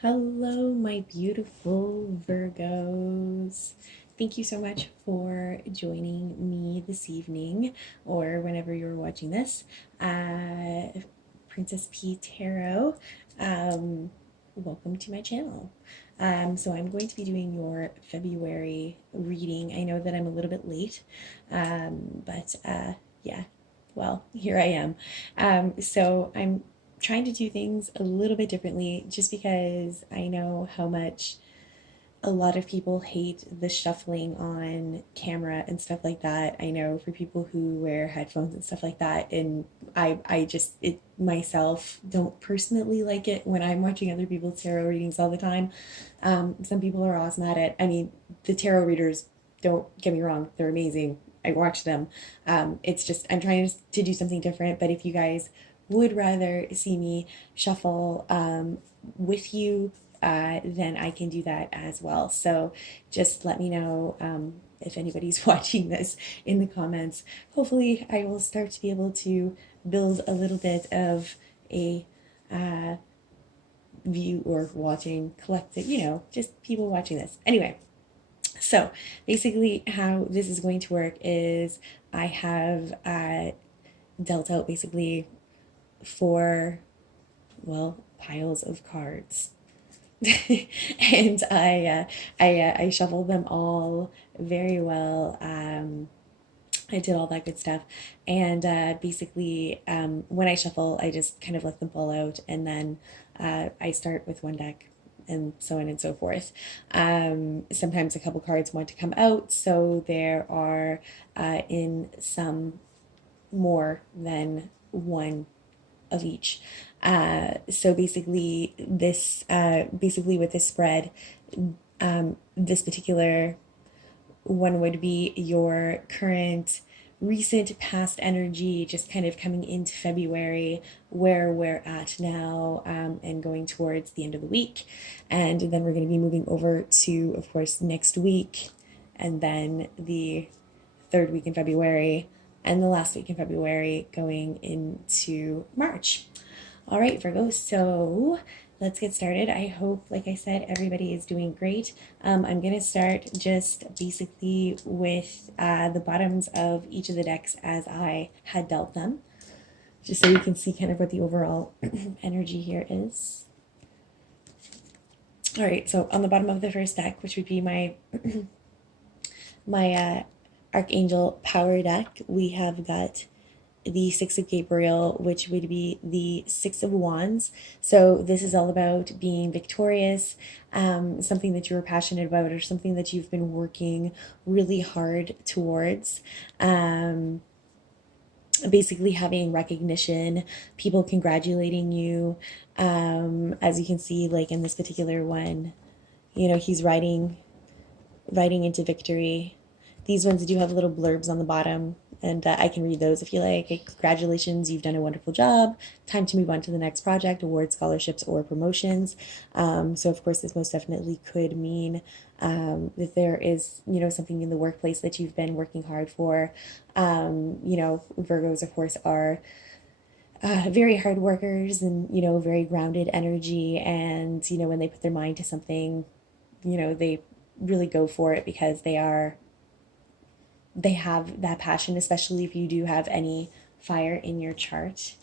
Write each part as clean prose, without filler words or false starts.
Hello, my beautiful Virgos. Thank you so much for joining me this evening or whenever you're watching this. Princess P Tarot, welcome to my channel. So I'm going to be doing your February reading. I know that I'm a little bit late, but yeah, well, here I am. So I'm trying to do things a little bit differently just because I know how much a lot of people hate the shuffling on camera and stuff like that. I know for people who wear headphones and stuff like that, and I just it myself don't personally like it when I'm watching other people's tarot readings all the time. Some people are awesome at it. I mean, the tarot readers, don't get me wrong, they're amazing. I watch them. It's just I'm trying to do something different. But if you guys would rather see me shuffle with you, then I can do that as well. So just let me know if anybody's watching this in the comments. Hopefully, I will start to be able to build a little bit of a view or watching collective, just people watching this. Anyway, so basically, how this is going to work is I have dealt out basically four, well, piles of cards. And I shuffled them all very well. I did all that good stuff, and basically, when I shuffle, I just kind of let them fall out, and then I start with one deck, and so on and so forth. Sometimes a couple cards want to come out, so there are in some more than one of each. So basically with this spread, this particular one would be your current recent past energy just kind of coming into February, where we're at now, and going towards the end of the week. And then we're going to be moving over to, of course, next week, and then the third week in February, and the last week in February going into March. All right, Virgo, so let's get started. I hope, like I said, everybody is doing great. I'm going to start just basically with the bottoms of each of the decks as I had dealt them, just so you can see kind of what the overall energy here is. All right, so on the bottom of the first deck, which would be my Archangel Power deck, we have got the Six of Gabriel, which would be the Six of Wands. So this is all about being victorious, something that you were passionate about or something that you've been working really hard towards. Basically having recognition, people congratulating you. As you can see, like in this particular one, he's riding into victory. These ones do have little blurbs on the bottom, and I can read those if you like. Hey, congratulations, you've done a wonderful job. Time to move on to the next project, award scholarships or promotions. So, of course, this most definitely could mean that there is, something in the workplace that you've been working hard for. Virgos, of course, are very hard workers and, very grounded energy. And, when they put their mind to something, they really go for it because they have that passion, especially if you do have any fire in your chart.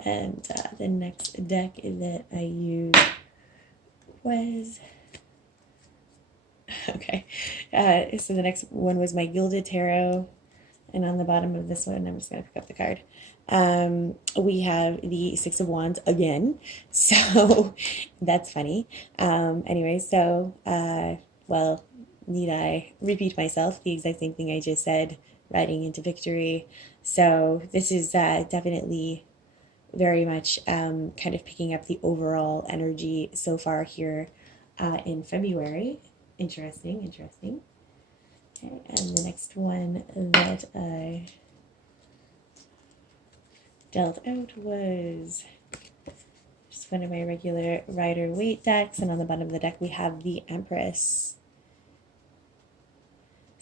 And the next deck that I used was okay. So the next one was my Gilded Tarot, and on the bottom of this one, I'm just going to pick up the card. We have the Six of Wands again, so that's funny. Anyway, so well, need I repeat myself? The exact same thing I just said, riding into victory. So this is definitely very much kind of picking up the overall energy so far here in February. Interesting. Okay, and the next one that I dealt out was just one of my regular Rider-Waite decks, and on the bottom of the deck we have the Empress.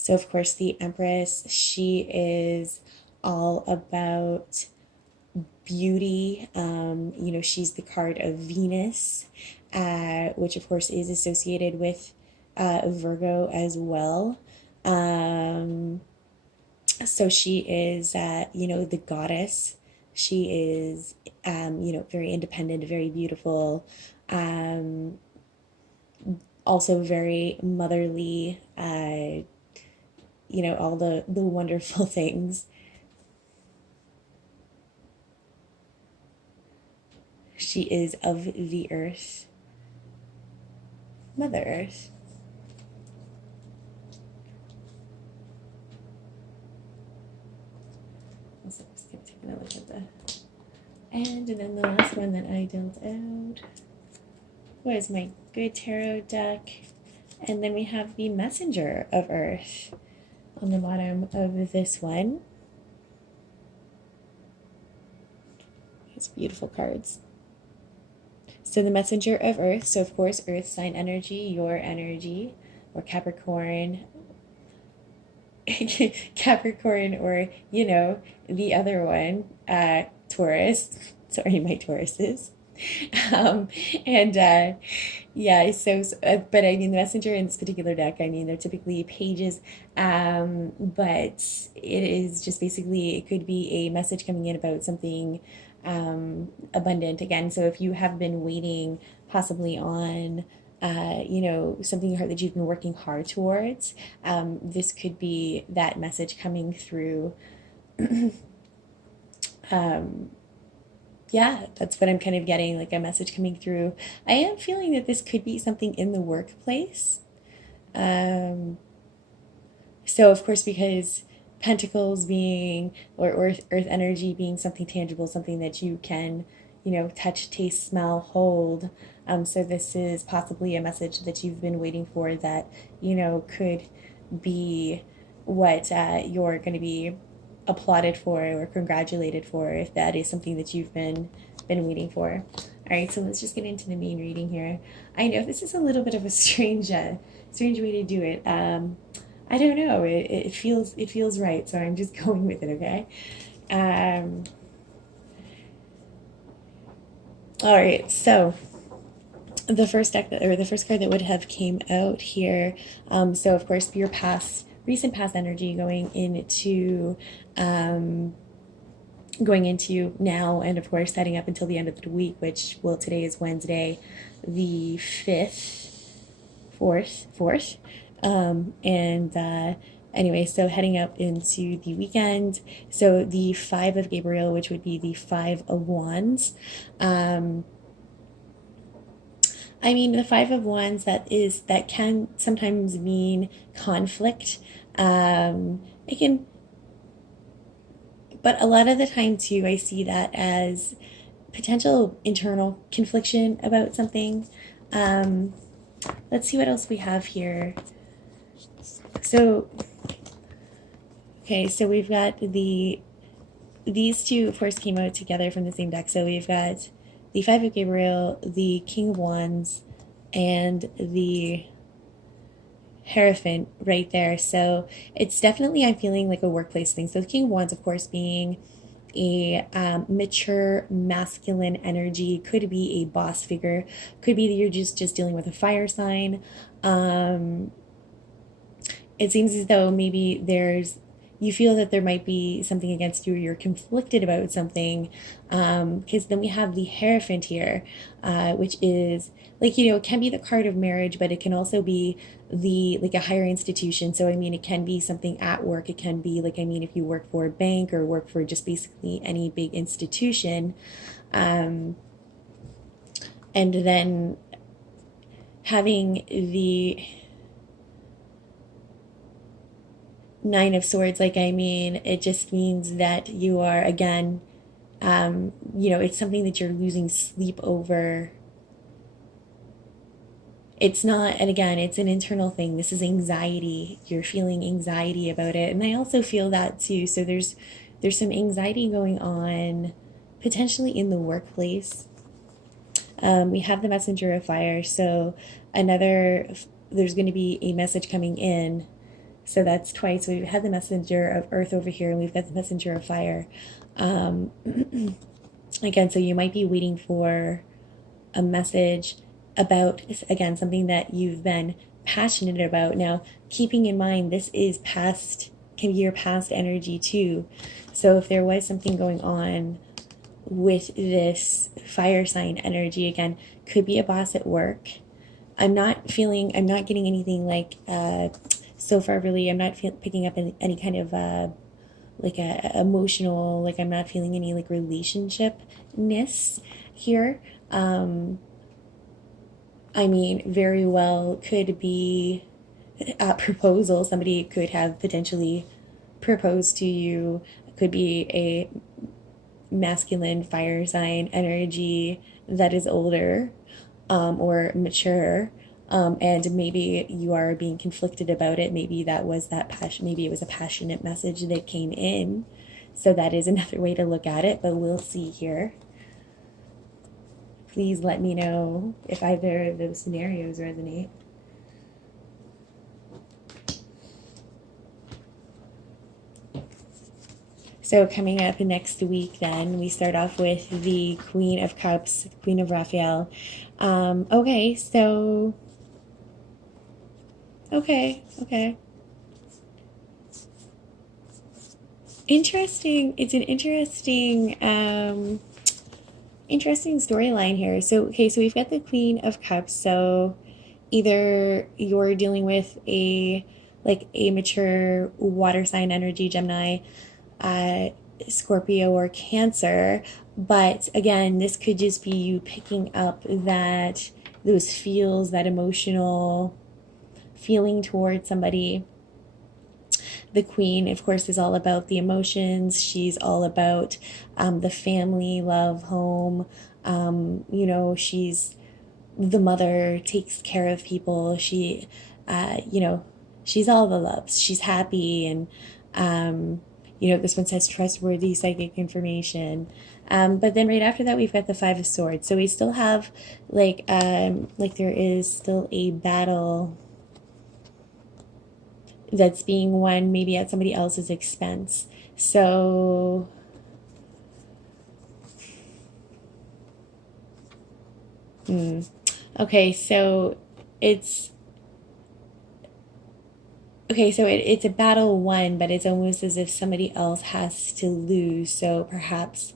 So of course the Empress, she is all about beauty. She's the card of Venus, which of course is associated with Virgo as well. So she is, the goddess. She is, very independent, very beautiful, um, also very motherly, all the wonderful things. She is of the earth, Mother Earth. So I'm just going to take another look at the and then the last one that I dealt out was my good tarot deck. And then we have the Messenger of Earth on the bottom of this one. It's beautiful cards. So the Messenger of Earth, so of course Earth sign energy, your energy, or Capricorn, Capricorn, or the other one, Taurus. Sorry, my Tauruses. Um, and yeah, but I mean, the messenger in this particular deck, I mean, they're typically pages, but it is just basically, it could be a message coming in about something abundant again. So if you have been waiting possibly on something that you've been working hard towards, this could be that message coming through. Yeah, that's what I'm kind of getting, like a message coming through. I am feeling that this could be something in the workplace. So, of course, because Pentacles being, or earth energy being something tangible, something that you can, touch, taste, smell, hold. So, this is possibly a message that you've been waiting for that, could be what you're going to be applauded for or congratulated for, if that is something that you've been waiting for. All right, so let's just get into the main reading here. I know this is a little bit of a strange way to do it. I don't know. It feels right, so I'm just going with it. Okay. All right. So the first deck the first card that would have came out here. So of course your recent past energy going into now, and of course setting up until the end of the week, which, well, today is Wednesday, the 4th. Anyway, so heading up into the weekend. So the 5 of Gabriel, which would be the 5 of Wands. I mean, the 5 of Wands, that can sometimes mean conflict. It can, but a lot of the time too, I see that as potential internal confliction about something. Let's see what else we have here. So, okay, so we've got these two, of course, came out together from the same deck. So we've got the 5 of Gabriel, the King of Wands, and the Hierophant right there. So it's definitely, I'm feeling like a workplace thing. So the King of Wands, of course, being a mature masculine energy, could be a boss figure, could be that you're just dealing with a fire sign. It seems as though maybe you feel that there might be something against you, or you're conflicted about something, because then we have the Hierophant here, which is like, it can be the card of marriage, but it can also be like a higher institution. So I mean, it can be something at work. It can be like, I mean, if you work for a bank or work for just basically any big institution, and then having the 9 of Swords, like, I mean, it just means that you are, again, it's something that you're losing sleep over. It's not, and again, it's an internal thing. This is anxiety. You're feeling anxiety about it. And I also feel that too. So there's some anxiety going on potentially in the workplace. We have the Messenger of Fire. So there's going to be a message coming in So that's twice. We've had the messenger of earth over here, and we've got the messenger of fire. Again, so you might be waiting for a message about, again, something that you've been passionate about. Now, keeping in mind, this is past, can be your past energy too. So if there was something going on with this fire sign energy, again, could be a boss at work. I'm not getting anything like, so far really, I'm not picking up any kind of, like a emotional, like I'm not feeling any like relationship-ness here. I mean, very well could be a proposal. Somebody could have potentially proposed to you. Could be a masculine fire sign energy that is older, or mature. And maybe you are being conflicted about it. Maybe that was that passion. Maybe it was a passionate message that came in. So that is another way to look at it, but we'll see here. Please let me know if either of those scenarios resonate. So coming up next week, then, we start off with the Queen of Cups, Queen of Raphael. Okay, so... Okay. Interesting. It's an interesting storyline here. So, okay, so we've got the Queen of Cups. So either you're dealing with a mature water sign energy, Gemini, Scorpio, or Cancer. But again, this could just be you picking up those feels, that emotional feeling towards somebody. The Queen, of course, is all about the emotions. She's all about the family, love, home. She's the mother, takes care of people. She's all the loves. She's happy, and this one says trustworthy psychic information. But then right after that, we've got the Five of Swords. So we still have there is still a battle that's being won, maybe at somebody else's expense. So okay, so it's it's a battle won, but it's almost as if somebody else has to lose. So perhaps,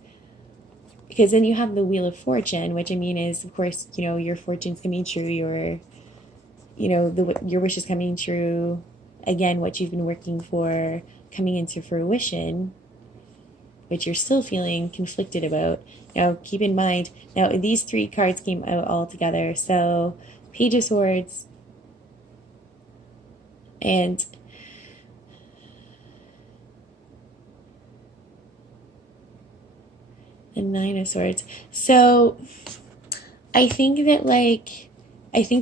because then you have the Wheel of Fortune, which I mean is, of course, your fortune's coming true, your wish is coming true. Again, what you've been working for coming into fruition, which you're still feeling conflicted about. Now, keep in mind, now these three cards came out all together. So, Page of Swords and the Nine of Swords. So, I think that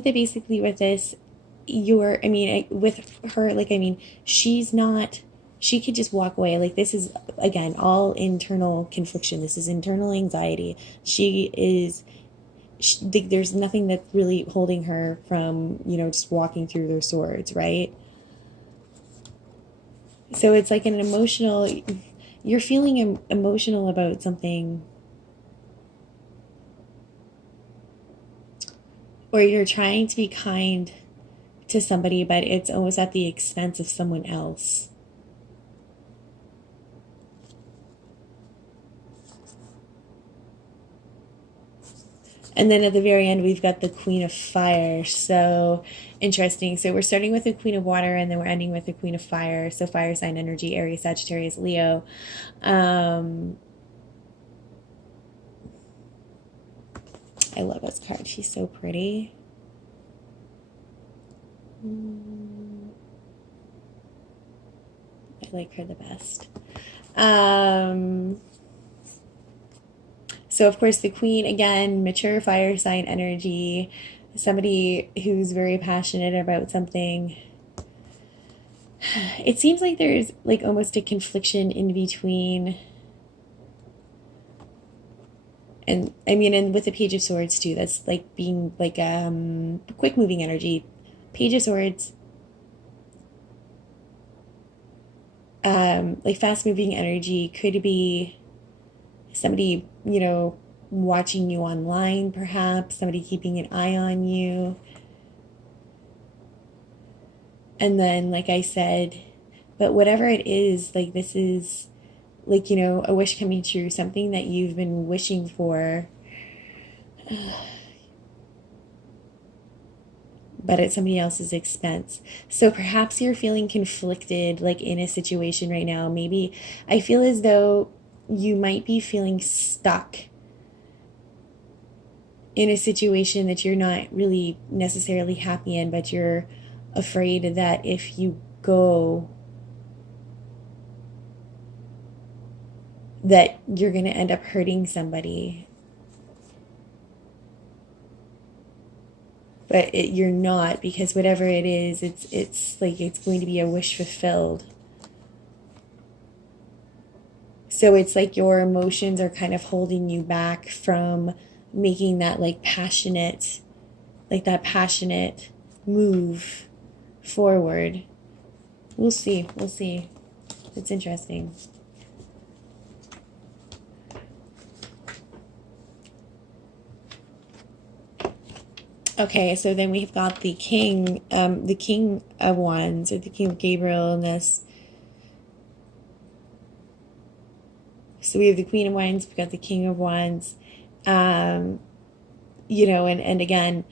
basically with this, with her, she could just walk away. Like, this is, again, all internal confliction. This is internal anxiety. There's nothing that's really holding her from, just walking through those swords, right? So it's like an emotional, you're feeling emotional about something, or you're trying to be kind to somebody, but it's almost at the expense of someone else. And then at the very end, we've got the Queen of Fire. So interesting. So we're starting with the Queen of Water, and then we're ending with the Queen of Fire. So fire sign energy, Aries, Sagittarius, Leo. I love this card. She's so pretty. I like her the best. So, of course, the Queen, again, mature fire sign energy, somebody who's very passionate about something. It seems like there's almost a confliction in between. And with the Page of Swords too, that's being quick moving energy. Page of Swords, like fast moving energy. Could be somebody, watching you online, perhaps somebody keeping an eye on you. And then, like I said, but whatever it is, like this is like, a wish coming true, something that you've been wishing for, but at somebody else's expense. So perhaps you're feeling conflicted, like in a situation right now. Maybe I feel as though you might be feeling stuck in a situation that you're not really necessarily happy in, but you're afraid that if you go, that you're going to end up hurting somebody. But you're not, because whatever it is, it's like it's going to be a wish fulfilled. So it's like your emotions are kind of holding you back from making that like passionate move forward. We'll see. It's interesting. Okay, so then we've got the King of Wands, or the King of Gabriel in this. So we have the Queen of Wands, we've got the King of Wands, and again,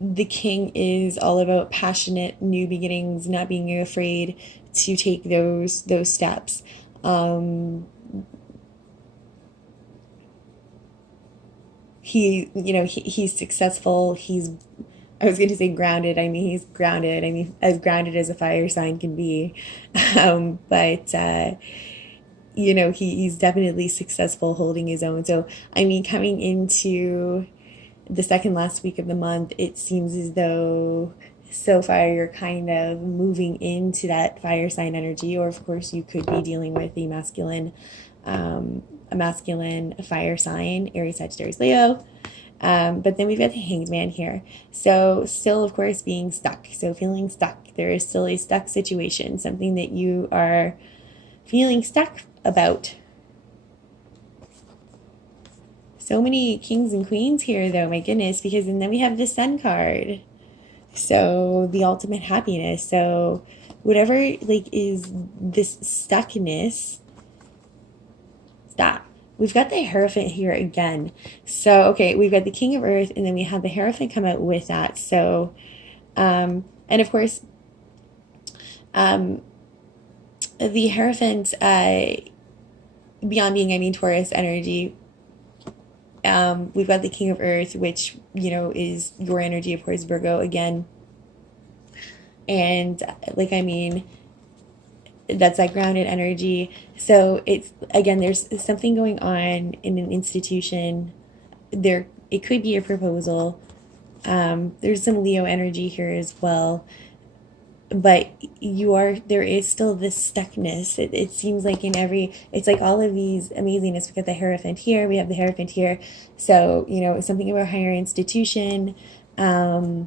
the King is all about passionate new beginnings, not being afraid to take those steps. He's successful. I was going to say grounded. I mean, he's grounded. I mean, as grounded as a fire sign can be. But he's definitely successful holding his own. So, I mean, coming into the second last week of the month, it seems as though so far you're kind of moving into that fire sign energy, or of course you could be dealing with a masculine fire sign, Aries, Sagittarius, Leo. But then we've got the Hanged Man here. So still, of course, being stuck. So feeling stuck. There is still a stuck situation, something that you are feeling stuck about. So many kings and queens here, though, my goodness, because and then we have the Sun card. So the ultimate happiness. So whatever like is this stuckness, stop. We've got the Hierophant here again. So, okay, we've got the King of Earth, and then we have the Hierophant come out with that. So, and of course, the Hierophant, beyond being, I mean, Taurus energy, we've got the King of Earth, which, is your energy, of course, Virgo again. And, like, I mean, that's that grounded energy. So it's, again, there's something going on in an institution. It could be a proposal. There's some Leo energy here as well. But there is still this stuckness. It seems like it's like all of these amazingness. We've got the Hierophant here, we have the Hierophant here. So, something about higher institution, a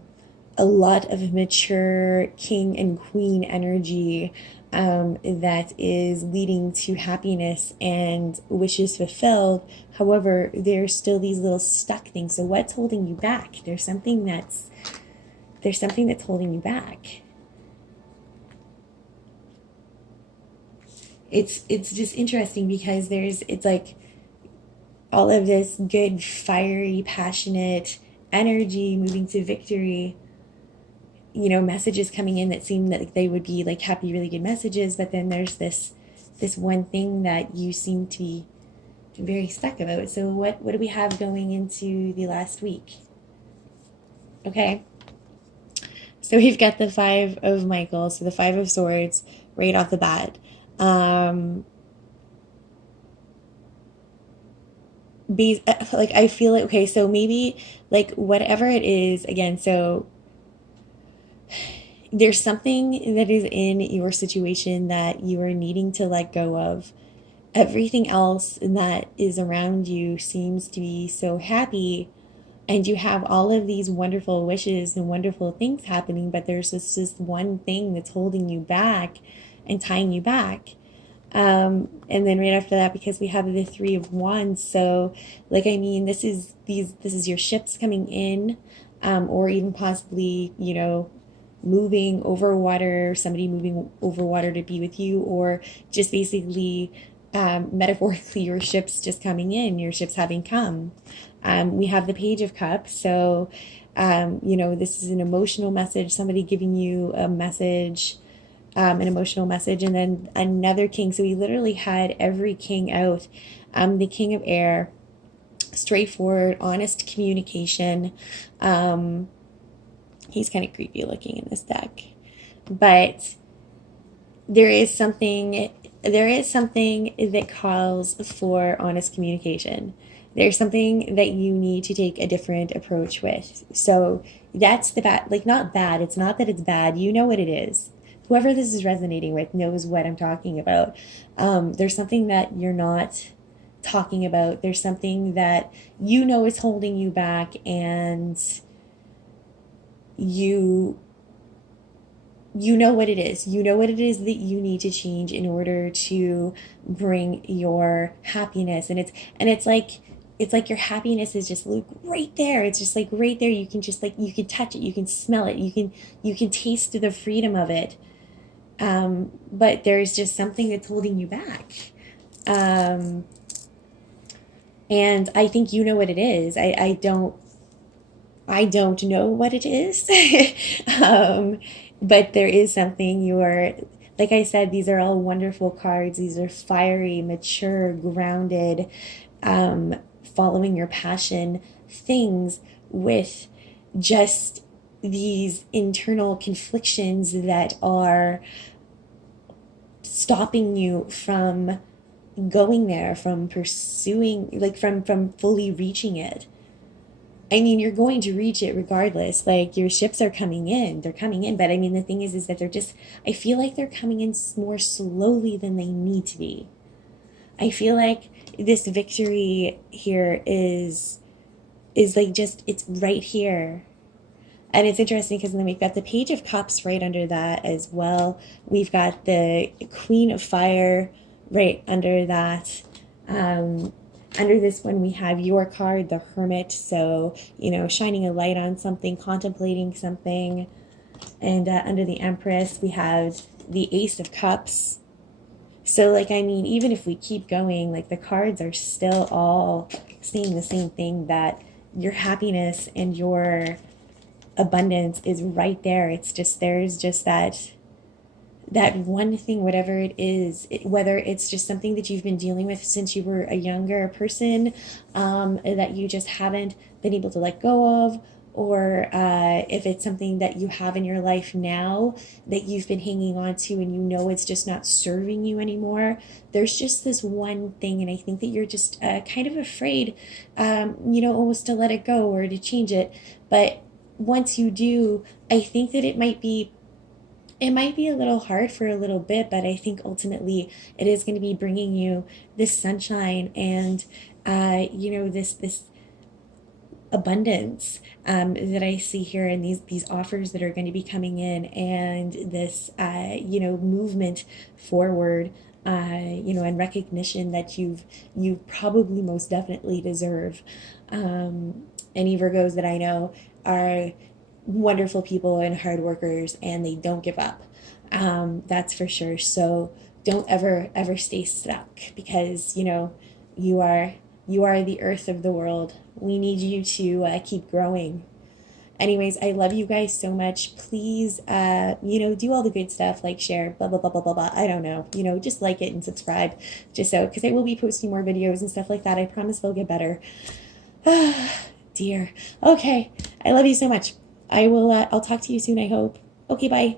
lot of mature king and queen energy, that is leading to happiness and wishes fulfilled. However, there's still these little stuck things. So what's holding you back? There's something that's holding you back. It's just interesting because it's like all of this good, fiery, passionate energy moving to victory. Messages coming in that seem that they would be like happy, really good messages, but then there's this one thing that you seem to be very stuck about. So what do we have going into the last week? Okay, so we've got the Five of Michael, so the Five of Swords right off the bat. Like I feel like, okay, so maybe like whatever it is, again, so there's something that is in your situation that you are needing to let go of. Everything else that is around you seems to be so happy, and you have all of these wonderful wishes and wonderful things happening, but there's this one thing that's holding you back, and tying you back. And then right after that, because we have the Three of Wands, so like I mean, this is your ships coming in, or even possibly, you know, moving over water, somebody moving over water to be with you, or just basically, metaphorically, your ships just coming in, your ships having come. We have the Page of Cups, so you know, this is an emotional message, somebody giving you a message, an emotional message, and then another king. So we literally had every king out. The King of Air, straightforward, honest communication. Um, he's kind of creepy looking in this deck, but there is something that calls for honest communication. There's something that you need to take a different approach with. So that's the bad, like, not bad. It's not that it's bad. You know what it is. Whoever this is resonating with knows what I'm talking about. There's something that you're not talking about. There's something that you know is holding you back, and you know what it is. You know what it is that you need to change in order to bring your happiness. And it's like your happiness is just like right there. It's just like right there. You can just like, you can touch it, you can smell it, you can taste the freedom of it. But there's just something that's holding you back. And I think you know what it is. I don't know what it is. But there is something. You're, like I said, these are all wonderful cards. These are fiery, mature, grounded, following your passion things with just these internal conflictions that are stopping you from going there, from pursuing, like from fully reaching it. I mean, you're going to reach it regardless. Like, your ships are coming in, they're coming in. But I mean, the thing is that they're just, I feel like they're coming in more slowly than they need to be. I feel like this victory here is like, just, it's right here. And it's interesting because then we've got the Page of Cups right under that as well. We've got the Queen of Fire right under that. Under this one, we have your card, the Hermit. So, you know, shining a light on something, contemplating something. And under the Empress, we have the Ace of Cups. So, like, I mean, even if we keep going, like, the cards are still all saying the same thing, that your happiness and your abundance is right there. It's just, there's just that one thing, whatever it is, whether it's just something that you've been dealing with since you were a younger person, that you just haven't been able to let go of, or if it's something that you have in your life now that you've been hanging on to and you know it's just not serving you anymore. There's just this one thing, and I think that you're just kind of afraid, you know, almost to let it go or to change it. But once you do, I think that it might be a little hard for a little bit, but I think ultimately it is going to be bringing you this sunshine and, you know, this abundance, that I see here, and these offers that are going to be coming in, and this, you know, movement forward, you know, and recognition that you probably most definitely deserve. Any Virgos that I know are wonderful people and hard workers, and they don't give up. That's for sure. So don't ever stay stuck, because, you know, you are the earth of the world. We need you to keep growing. Anyways, I love you guys so much. Please, you know, do all the good stuff, like, share, blah, blah, blah, blah, blah, blah. I don't know, you know, just like it and subscribe, just so, because I will be posting more videos and stuff like that. I promise they'll get better. Dear. Okay. I love you so much. I'll talk to you soon, I hope. Okay, bye.